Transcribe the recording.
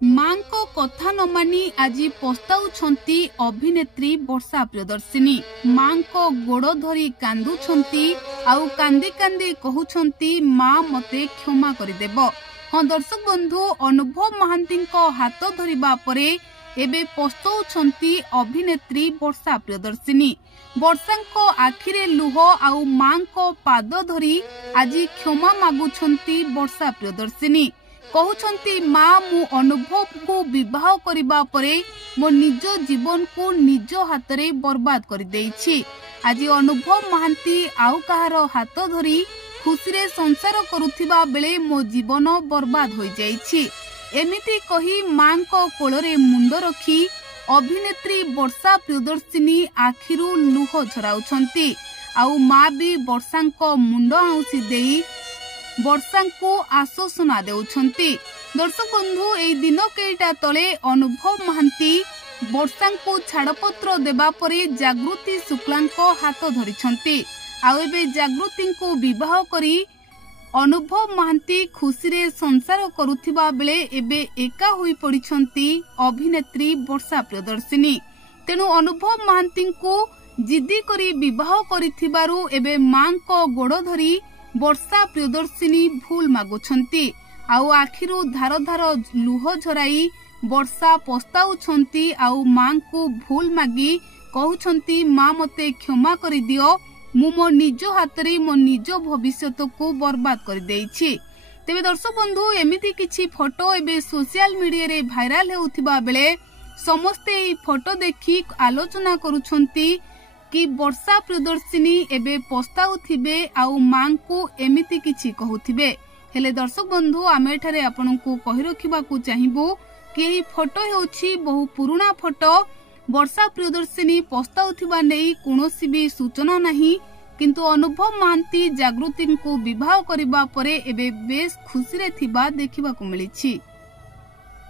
मां को कथा न मानी आज पस्ताउछंती अभिनेत्री वर्षा प्रियदर्शिनी। मां को गोड़ धरी कांदुछंती आउ कांदी कांदी कहउछंती मां मते क्षमा करिदेब। हाँ दर्शक बंधु, अनुभव महांती हाथ धरिबा परे एबे पस्ताउछंती अभिनेत्री वर्षा प्रियदर्शिनी। वर्षा को आखिरे लुह आउ मां को पाद धरी आज क्षमा मागुछंती वर्षा प्रियदर्शिनी। कहउछंती मां मु अनुभव को विवाह करिबा परे मो निज जीवन को निज हाथ रे बर्बाद कर देइछि। आज अनुभव महांती आउ कहार हाथ धरी खुशी रे संसार करुथिबा बेले मो जीवन बर्बाद हो जाइछि। एमिति कही मां को कोलरे मुंड रखी अभिनेत्री वर्षा प्रियदर्शिनी आखिरु लुह झराउछंती। आउ मां भी वर्षा को मुंड आउसी देई वर्षा को आश्वासना देउछंती। दर्शक बंधु, एई दिन केइटा तले अनुभव महांती वर्षा को छाड़पत्र देबा परे जागृति शुक्लांको हाथ धरिछंती। आउ एबे जागृति को विवाह करी अनुभव महांती खुशी रे संसार करुथिबा बेले एबे एका होई पड़िछंती अभिनेत्री वर्षा प्रियदर्शिनी। तेनु अनुभव महांती को जिद्दी करी विवाह करिथिबारु एबे मां को गोड़ धरी वर्षा प्रियदर्शिनी भूल मागुछंती। आउ आखिरु धार धार लुह झराई वर्षा पस्ताउछंती। आउ मां को भूल मागी कहउछंती मां मते क्षमा करि दियो, मु मो निज हाथ रे मो निज भविष्यत को बर्बाद कर देइछि। तेबे दर्शक बंधु, एमिति किछि फोटो एबे सोशल मीडिया रे भाइराल हेउथिबा बेले समस्ते एई फोटो देखि आलोचना करूछंती कि वर्षा प्रियदर्शिनी एबे पस्ताउथिबे आउ मां को एमिति किछि कहउथिबे। हेले दर्शक बंधु, आमे एठारे आपनकु कहि रखिबाकु चाहिबो कि एई फोटो हेउछि बहु पुराना फोटो। वर्षा प्रियदर्शिनी पस्ताउथिबा नै कोनोसी भी सूचना नाही, किंतु अनुभव महांती जागृति को विवाह करिबा परे एबे बेस खुशी रे थिबा देखिबाकु मिलिछि।